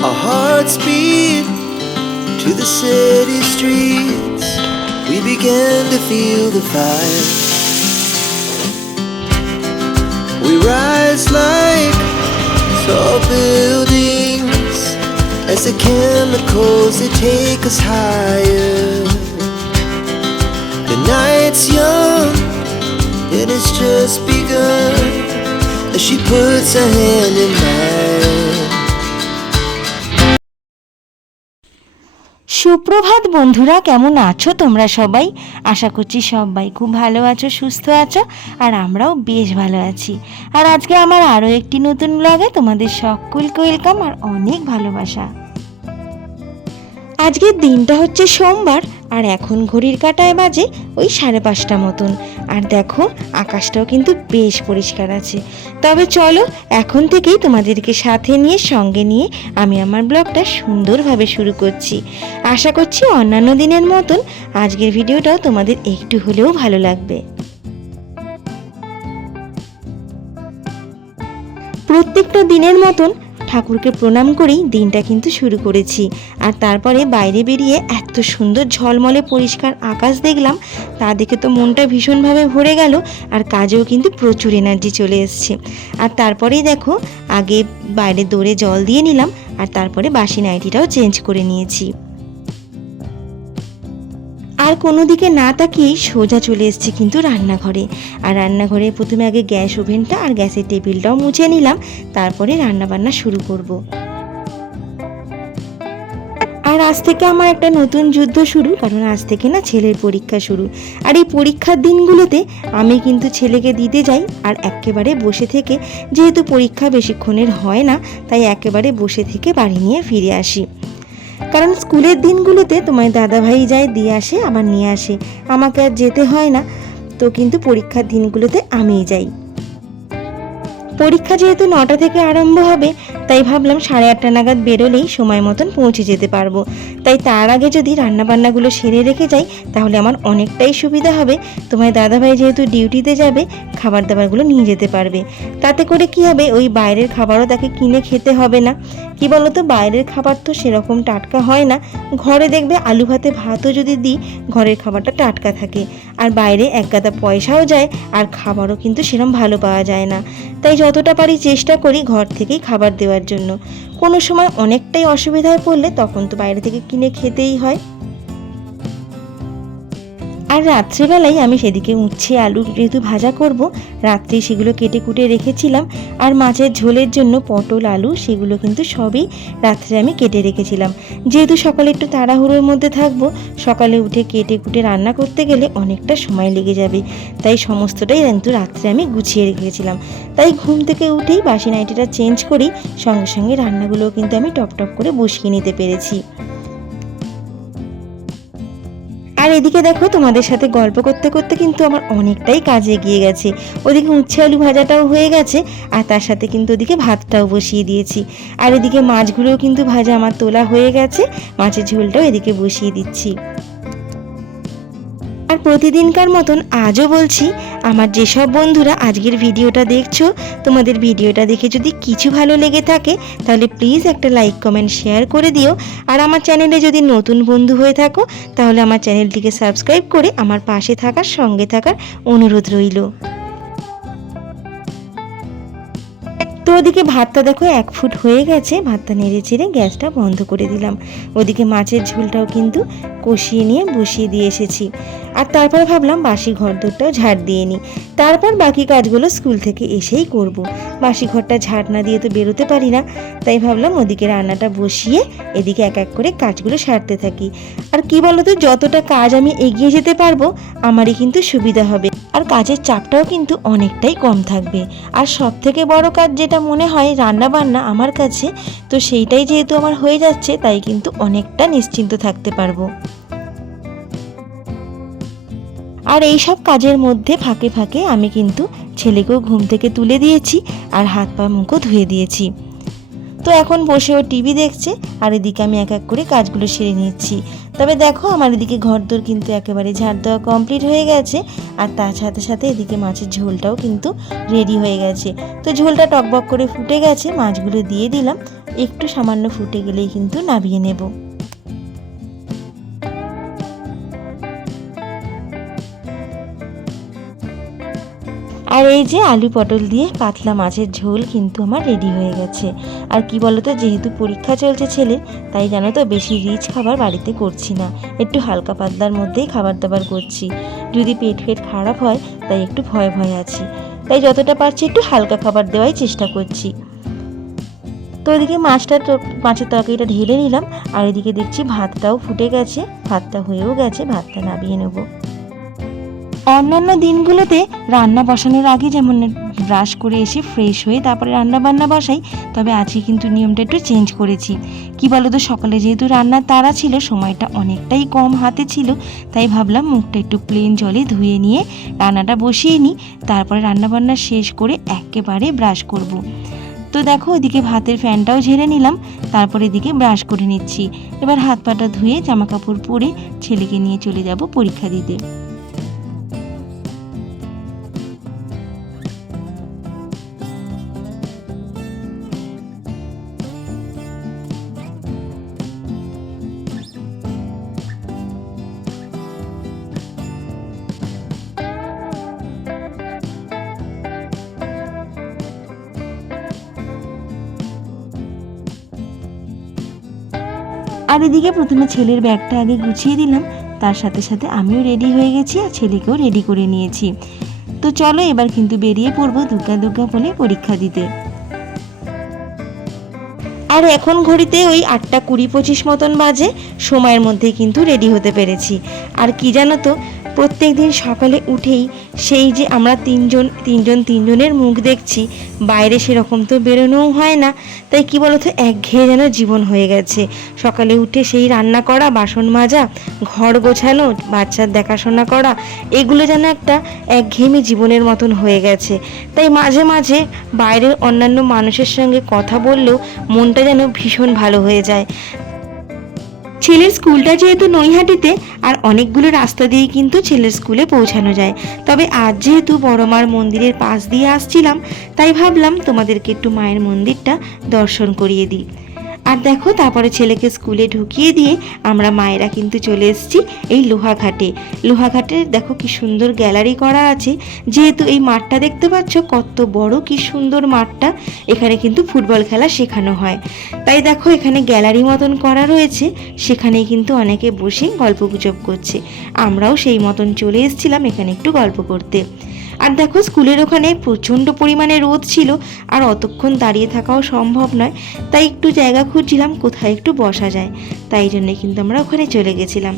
Our hearts beat to the city streets. We began to feel the fire. We rise like tall buildings as the chemicals, they take us higher. The night's young and it's just begun as she puts her hand in mine. সুপ্রভাত বন্ধুরা, কেমন আছো তোমরা সবাই? আশা করছি সবাই খুব ভালো আছো, সুস্থ আছো, আর আমরাও বেশ ভালো আছি। আর আজকে আমার আরও একটি নতুন ব্লগে তোমাদের সকলকে ওয়েলকাম আর অনেক ভালোবাসা। আজকের দিনটা হচ্ছে সোমবার, আর এখন ঘড়ির কাঁটায় বাজে ওই 5:30 মতন। আর দেখো আকাশটাও কিন্তু বেশ পরিষ্কার আছে। তবে চলো এখন থেকেই তোমাদেরকে সাথে নিয়ে, সঙ্গে নিয়ে আমি আমার ব্লগটা সুন্দরভাবে শুরু করছি। আশা করছি অন্যান্য দিনের মতন আজকের ভিডিওটাও তোমাদের একটু হলেও ভালো লাগবে। প্রত্যেকটা দিনের মতন ঠাকুরকে প্রণাম করেই দিনটা কিন্তু শুরু করেছি। আর তারপরে বাইরে বেরিয়ে এত সুন্দর ঝলমলে পরিষ্কার আকাশ দেখলাম, তা দেখে তো মনটা ভীষণভাবে ভরে গেল, আর কাজেও কিন্তু প্রচুর এনার্জি চলে এসছে। আর তারপরেই দেখো আগে বাইরে দৌড়ে জল দিয়ে নিলাম, আর তারপরে বাসি নাইটিটাও চেঞ্জ করে নিয়েছি। আর কোনো দিকে না তাকিয়েই সোজা চলে এসেছি কিন্তু রান্নাঘরে। আর রান্নাঘরে প্রথমে আগে গ্যাস ওভেনটা আর গ্যাসের টেবিলটাও মুছে নিলাম, তারপরে রান্নাবান্না শুরু করব। আর আজ থেকে আমার একটা নতুন যুদ্ধ শুরু, কারণ আজ থেকে না ছেলের পরীক্ষা শুরু। আর এই পরীক্ষার দিনগুলোতে আমি কিন্তু ছেলেকে দিতে যাই, আর একেবারে বসে থেকে, যেহেতু পরীক্ষা বেশিক্ষণের হয় না, তাই একেবারে বসে থেকে বাড়ি নিয়ে ফিরে আসি। কারণ স্কুলের দিনগুলোতে তোমার দাদাভাই যায়, দিয়ে আসে আবার নিয়ে আসে, আমাকে আর যেতে হয় না। তো কিন্তু পরীক্ষার দিনগুলোতে আমিই যাই। পরীক্ষা যেহেতু 9টা থেকে আরম্ভ হবে, তাই ভাবলাম 8:30 নাগাদ বেরোলেই সময় মতন পৌঁছে যেতে পারবো। তাই তার আগে যদি রান্নাবান্নাগুলো সেরে রেখে যাই তাহলে আমার অনেকটাই সুবিধা হবে। তোমার দাদাভাই যেহেতু ডিউটিতে যাবে, খাবার দাবারগুলো নিয়ে যেতে পারবে। তাতে করে কি হবে, ওই বাইরের খাবারও তাকে কিনে খেতে হবে না। কি বলতো, বাইরের খাবার তো সেরকম টাটকা হয় না। ঘরে দেখবে আলু ভাতে ভাতও যদি দিই, ঘরের খাবারটা টাটকা থাকে। আর বাইরে একগাদা পয়সাও যায়, আর খাবারও কিন্তু সেরকম ভালো পাওয়া যায় না। তাই যতটা পারি চেষ্টা করি ঘর থেকেই খাবার দেওয়ার জন্য। কোনো সময় অনেকটাই অসুবিধায় পড়লে তখন তো বাইরে থেকে কিনে খেতেই হয়। আর রাত্রিবেলায় আমি সেদিকে উচ্ছে আলু যেহেতু ভাজা করব, রাত্রেই সেগুলো কেটে কুটে রেখেছিলাম। আর মাছের ঝোলের জন্য পটল আলু সেগুলো কিন্তু সবই রাত্রে আমি কেটে রেখেছিলাম। যেহেতু সকালে একটু তাড়াহুড়োর মধ্যে থাকবো, সকালে উঠে কেটে কুটে রান্না করতে গেলে অনেকটা সময় লেগে যাবে, তাই সমস্তটাই কিন্তু রাত্রে আমি গুছিয়ে রেখেছিলাম। তাই ঘুম থেকে উঠেই বাসি নাইটিটা চেঞ্জ করেই সঙ্গে সঙ্গে রান্নাগুলোও কিন্তু আমি টপ টপ করে বসিয়ে নিতে পেরেছি। আর এদিকে দেখো তোমাদের সাথে গল্প করতে করতে কিন্তু আমার অনেকটাই কাজ এগিয়ে গেছে। ওদিকে উচ্ছে আলু ভাজাটাও হয়ে গেছে, আর তার সাথে কিন্তু ওদিকে ভাতটাও বসিয়ে দিয়েছি। আর এদিকে মাছগুলোও কিন্তু ভাজা আমার তোলা হয়ে গেছে, মাছের ঝোলটাও এদিকে বসিয়ে দিচ্ছি। আর প্রতিদিনকার মতন আজও বলছি, আমার যেসব বন্ধুরা আজকের ভিডিওটা দেখছো, তোমাদের ভিডিওটা দেখে যদি কিছু ভালো লেগে থাকে তাহলে প্লিজ একটা লাইক কমেন্ট শেয়ার করে দিও। আর আমার চ্যানেলে যদি নতুন বন্ধু হয়ে থাকো তাহলে আমার চ্যানেলটিকে সাবস্ক্রাইব করে আমার পাশে থাকার, সঙ্গে থাকার অনুরোধ রইল। তো ওদিকে ভাতটা দেখো 1 ফুট হয়ে গেছে, ভাতটা নেড়ে চেড়ে গ্যাসটা বন্ধ করে দিলাম। ওদিকে মাছের ঝোলটাও কিন্তু কষিয়ে নিয়ে বসিয়ে দিয়ে এসেছি। আর তারপর ভাবলাম বাসি ঘরদোরটাও ঝাড় দিয়ে নিই, তারপর বাকি কাজগুলো স্কুল থেকে এসেই করব। বাসি ঘরটা ঝাড় না দিয়ে তো বেরোতে পারি না, তাই ভাবলাম ওদিকে রান্নাটা বসিয়ে এদিকে এক এক করে কাজগুলো সারতে থাকি। আর কি বলতো, যতটা কাজ আমি এগিয়ে যেতে পারবো আমারই কিন্তু সুবিধা হবে, আর কাজের চাপটাও কিন্তু অনেকটাই কম থাকবে। আর সব থেকে বড় কাজ যেটা মনে হয় রান্না বান্না আমার কাছে, তো সেইটাই যেহেতু আমার হয়ে যাচ্ছে, তাই কিন্তু অনেকটা নিশ্চিন্ত থাকতে পারবো। আর এই সব কাজের মধ্যে ফাঁকে ফাঁকে আমি কিন্তু ছেলেকেও ঘুম থেকে তুলে দিয়েছি, আর হাত পা মুখও ধুয়ে দিয়েছি। তো তো এখন বসে ও টিভি দেখছে, আর এদিকে আমি এক এক করে কাজগুলো সেরে নিচ্ছি। তবে দেখো আমার এদিকে ঘরদোর কিন্তু একেবারে ঝাড় দেওয়া কমপ্লিট হয়ে গেছে, আর তার সাথে সাথে এদিকে মাছের ঝোলটাও কিন্তু রেডি হয়ে গেছে। তো ঝোলটা টকবক করে ফুটে গেছে, মাছগুলো দিয়ে দিলাম, একটু সামান্য ফুটে গেলেই কিন্তু নামিয়ে নেব। আর এই যে আলু পটল দিয়ে পাতলা মাছের ঝোল কিন্তু আমার রেডি হয়ে গেছে। আর কি বলতো, যেহেতু পরীক্ষা চলছে ছেলের, তাই জানো তো বেশি রিচ খাবার বাড়িতে করছি না, একটু হালকা পাতলার মধ্যেই খাবার দাবার করছি। যদি পেট খারাপ হয় তাই একটু ভয় ভয় আছি, তাই যতটা পারছি একটু হালকা খাবার দেওয়াই চেষ্টা করছি। তো ওইদিকে মাছের তরকারিটা ঢেলে নিলাম, আর এদিকে দেখছি ভাতটাও ফুটে গেছে, ভাতটা হয়েও গেছে, ভাতটা নামিয়ে নেব। অন্যান্য দিনগুলোতে রান্না বসানোর আগে যেমন ব্রাশ করে এসে ফ্রেশ হয়ে তারপরে রান্না বান্না বসাই, তবে আজকে কিন্তু নিয়মটা একটু চেঞ্জ করেছি। কি বলো তো, সকালে যেহেতু রান্নার তাড়া ছিল, সময়টা অনেকটাই কম হাতে ছিল, তাই ভাবলাম মুখটা একটু প্লেন জলে ধুয়ে নিয়ে রান্নাটা বসিয়ে নিই, তারপরে রান্নাবান্না শেষ করে একেবারে ব্রাশ করব। তো দেখো এদিকে ভাতের ফ্যানটাও ঝেড়ে নিলাম, তারপরে এদিকে ব্রাশ করে নিচ্ছি। এবার হাত পাটা ধুয়ে জামা কাপড় পরে ছেলেকে নিয়ে চলে যাব পরীক্ষা দিতে। আর এদিকে প্রথমে ছেলের ব্যাগটা আগে গুছিয়ে দিলাম, তার সাথে সাথে আমিও রেডি হয়ে গেছি আর ছেলেকেও রেডি করে নিয়েছি। তো চলো এবার কিন্তু বেরিয়ে পড়বো দুগ্গা দুগ্গা বলে পরীক্ষা দিতে। আর এখন ঘড়িতে ওই 8:20-25 মতন বাজে, সময়ের মধ্যে কিন্তু রেডি হতে পেরেছি। আর কি জানো তো, প্রত্যেক দিন সকালে উঠেই সেই যে আমরা তিনজনের মুখ দেখছি, বাইরে সেরকম তো বেরোনোও হয় না, তাই কি বলতো একঘেয়ে যেন জীবন হয়ে গেছে। সকালে উঠে সেই রান্না করা, বাসন মাজা, ঘর গোছানো, বাচ্চার দেখাশোনা করা, এগুলো যেন একটা একঘেয়েমি জীবনের মতন হয়ে গেছে। তাই মাঝে মাঝে বাইরের অন্যান্য মানুষের সঙ্গে কথা বললেও মনটা যেন ভীষণ ভালো হয়ে যায়। ছেলের স্কুলটা যেহেতু নৈহাটিতে, আর অনেকগুলো রাস্তা দিয়ে কিন্তু ছেলের স্কুলে পৌঁছানো যায়, তবে আজ যেহেতু বড় মার মন্দিরের পাশ দিয়ে আসছিলাম, তাই ভাবলাম তোমাদেরকে একটু মায়ের মন্দিরটা দর্শন করিয়ে দিই। আর দেখো তারপরে ছেলেকে স্কুলে ঢুকিয়ে দিয়ে আমরা মায়েরা কিন্তু চলে এসেছি এই লোহাঘাটের দেখো কি সুন্দর গ্যালারি করা আছে। যেহেতু এই মাঠটা দেখতে পাচ্ছ কত বড়, কি সুন্দর মাঠটা, এখানে কিন্তু ফুটবল খেলা শেখানো হয়। তাই দেখো এখানে গ্যালারি মতন করা রয়েছে, সেখানেই কিন্তু অনেকে বসে গল্পগুজব করছে। আমরাও সেই মতন চলে এসেছিলাম এখানে একটু গল্প করতে। আর দেখো স্কুলের ওখানে প্রচণ্ড পরিমাণে রোদ ছিল, আর অতক্ষণ দাঁড়িয়ে থাকাও সম্ভব নয়, তাই একটু জায়গা খুঁজছিলাম কোথায় একটু বসা যায়, তাই জন্যে কিন্তু আমরা ওখানে চলে গেছিলাম।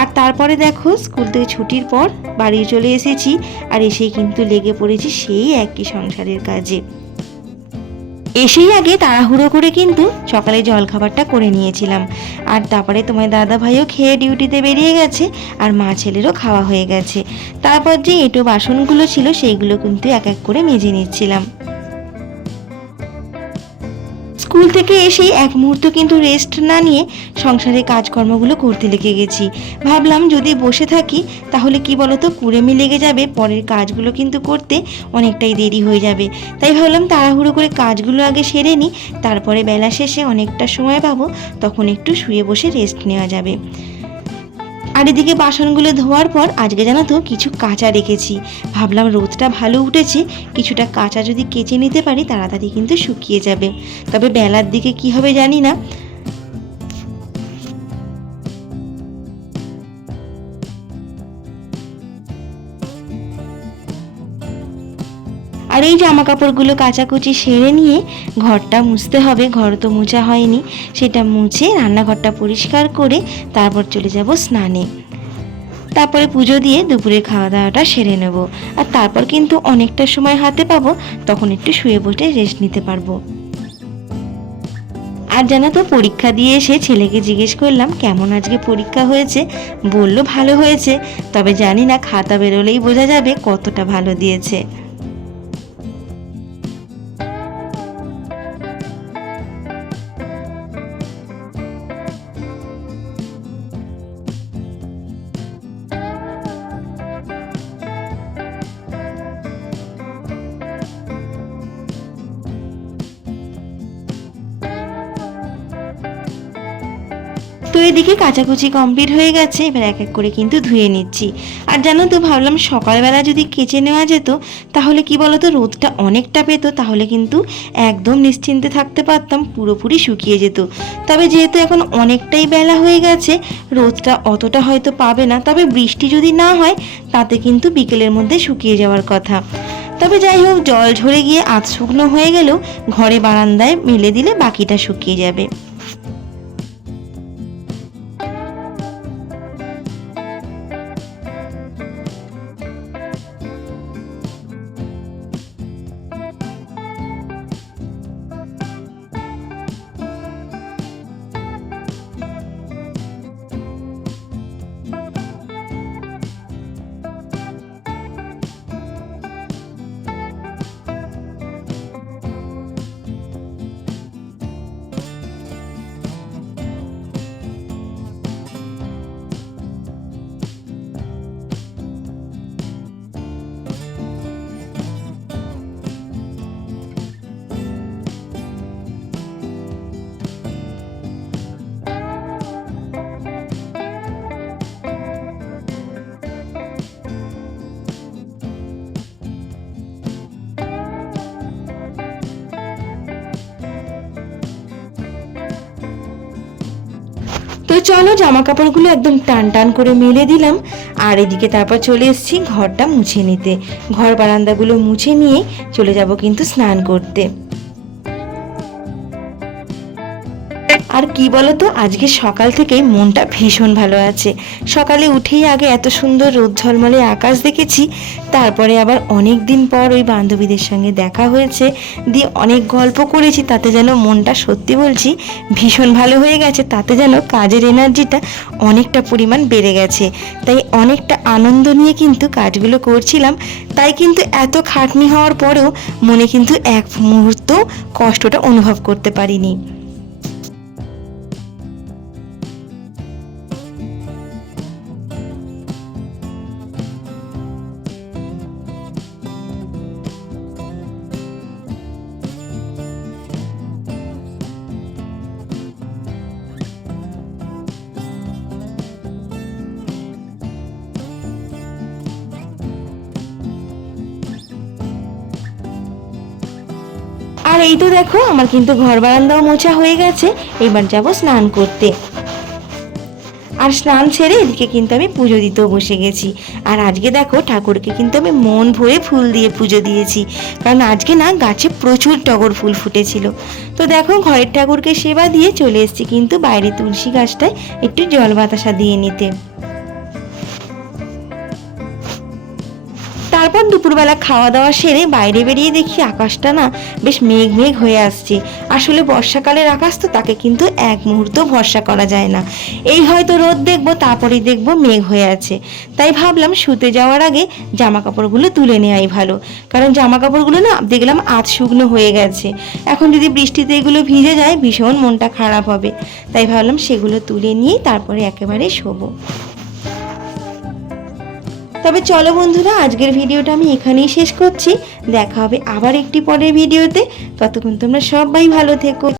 আর তারপরে দেখো স্কুল থেকে ছুটির পর বাড়ি চলে এসেছি, আর এসেই কিন্তু লেগে পড়েছি সেই একই সংসারের কাজে। এসেই আগে তাড়াহুড়ো করে কিন্তু সকালে জলখাবারটা করে নিয়েছিলাম, আর তারপরে তোমার দাদা ভাইও খেয়ে ডিউটিতে বেরিয়ে গেছে, আর মা ছেলেরও খাওয়া হয়ে গেছে। তারপর যে এঁটো বাসনগুলো ছিল সেইগুলো কিন্তু এক এক করে মেজে নিচ্ছিলাম। স্কুল থেকে এসেই এক মুহূর্ত কিন্তু রেস্ট না নিয়ে সংসারের কাজকর্মগুলো করতে লেগে গেছি। ভাবলাম যদি বসে থাকি তাহলে কি বলতো কুড়েমি লেগে যাবে, পরের কাজগুলো কিন্তু করতে অনেকটাই দেরি হয়ে যাবে। তাই ভাবলাম তাড়াহুড়ো করে কাজগুলো আগে সেরে নিই, তারপরে বেলা শেষে অনেকটা সময় পাবো, তখন একটু শুয়ে বসে রেস্ট নেওয়া যাবে। আর এদিকে বাসনগুলো ধোয়ার পর আজকে জানো তো কিছু কাঁচা রেখেছি, ভাবলাম রোদটা ভালো উঠেছে, কিছুটা কাঁচা যদি কেচে নিতে পারি তাড়াতাড়ি কিন্তু শুকিয়ে যাবে। তবে বেলার দিকে কি হবে জানি না। আর এই জামা কাপড়গুলো কাচাকুচি সেরে নিয়ে ঘরটা মুছতে হবে, ঘর তো মোছা হয়নি, সেটা মুছে রান্নাঘরটা পরিষ্কার করে তারপর চলে যাব স্নানে। তারপরে পুজো দিয়ে দুপুরে খাওয়া দাওয়াটা সেরে নেব, আর তারপর কিন্তু অনেকটা সময় হাতে পাবো, তখন একটু শুয়ে বসে রেস্ট নিতে পারবো। আর জানো তো পরীক্ষা দিয়ে এসে ছেলেকে জিজ্ঞেস করলাম কেমন আজকে পরীক্ষা হয়েছে, বলল ভালো হয়েছে, তবে জানি না খাতা বেরোলেই বোঝা যাবে কতটা ভালো দিয়েছে। তো এদিকে কাচাকুচি কমপ্লিট হয়ে গেছে, এবার এক এক করে কিন্তু ধুয়ে নিচ্ছি। আর জানো তো, ভাবলাম সকালবেলা যদি কেচে নেওয়া যেত তাহলে কি বলতো, রোদটা অনেকটা পেতো, তাহলে কিন্তু একদম নিশ্চিন্তে থাকতে পারতাম, পুরোপুরি শুকিয়ে যেত। তবে যেহেতু এখন অনেকটাই বেলা হয়ে গেছে, রোদটা অতটা হয়তো পাবে না, তবে বৃষ্টি যদি না হয় তাতে কিন্তু বিকেলের মধ্যে শুকিয়ে যাওয়ার কথা। তবে যাই হোক, জল ঝরে গিয়ে আধ শুকনো হয়ে গেলেও ঘরে বারান্দায় মেলে দিলে বাকিটা শুকিয়ে যাবে। তো চলো, জামা কাপড়গুলো একদম টান টান করে মেলে দিলাম, আর এদিকে তারপর চলে এসেছি ঘরটা মুছে নিতে। ঘর বারান্দাগুলো মুছে নিয়ে চলে যাব কিন্তু স্নান করতে। আর কি বলতো, আজকে সকাল থেকেই মনটা ভীষণ ভালো আছে। সকালে উঠেই আগে এত সুন্দর রোদ ঝলমলে আকাশ দেখেছি, তারপরে আবার অনেক দিন পর ওই বান্ধবীদের সঙ্গে দেখা হয়েছে, দিয়ে অনেক গল্প করেছি, তাতে যেন মনটা সত্যি বলছি ভীষণ ভালো হয়ে গেছে। তাতে যেন কাজের এনার্জিটা অনেকটা পরিমাণ বেড়ে গেছে, তাই অনেকটা আনন্দ নিয়ে কিন্তু কাজগুলো করছিলাম। তাই কিন্তু এত খাটনি হওয়ার পরেও মনে কিন্তু এক মুহূর্ত কষ্টটা অনুভব করতে পারিনি। আর এই তো দেখো, আমার কিন্তু ঘর বারান্দাও মোছা হয়ে গেছে, এবার যাব স্নান করতে। আর স্নান সেরে এদিকে কিন্তু আমি পুজো দিতেও বসে গেছি। আর আজকে দেখো, ঠাকুরকে কিন্তু আমি মন ভরে ফুল দিয়ে পুজো দিয়েছি, কারণ আজকে না গাছে প্রচুর টগর ফুল ফুটেছিল। তো দেখো, ঘরের ঠাকুরকে সেবা দিয়ে চলে এসেছি কিন্তু বাইরে তুলসী গাছটায় একটু জল বাতাসা দিয়ে নিতে। তারপর দুপুরবেলা খাওয়া দাওয়া সেরে বাইরে বেরিয়ে দেখি আকাশটা না বেশ মেঘ মেঘ হয়ে আসছে। আসলে বর্ষাকালের আকাশ তো, তাকে কিন্তু এক মুহূর্ত ভরসা করা যায় না। এই হয়তো রোদ দেখবো, তারপরেই দেখবো মেঘ হয়ে আছে। তাই ভাবলাম শুতে যাওয়ার আগে জামা কাপড়গুলো তুলে নেওয়াই ভালো, কারণ জামা কাপড়গুলো না দেখলাম আধ শুকনো হয়ে গেছে। এখন যদি বৃষ্টিতে এগুলো ভিজে যায় ভীষণ মনটা খারাপ হবে, তাই ভাবলাম সেগুলো তুলে নিয়ে তারপরে একেবারে শোবো। তবে চলো বন্ধুরা, আজকের ভিডিওটা আমি এখানেই শেষ করছি। দেখা হবে আবার একটি পরের ভিডিওতে। ততক্ষণ তোমরা সবাই ভালো থেকো।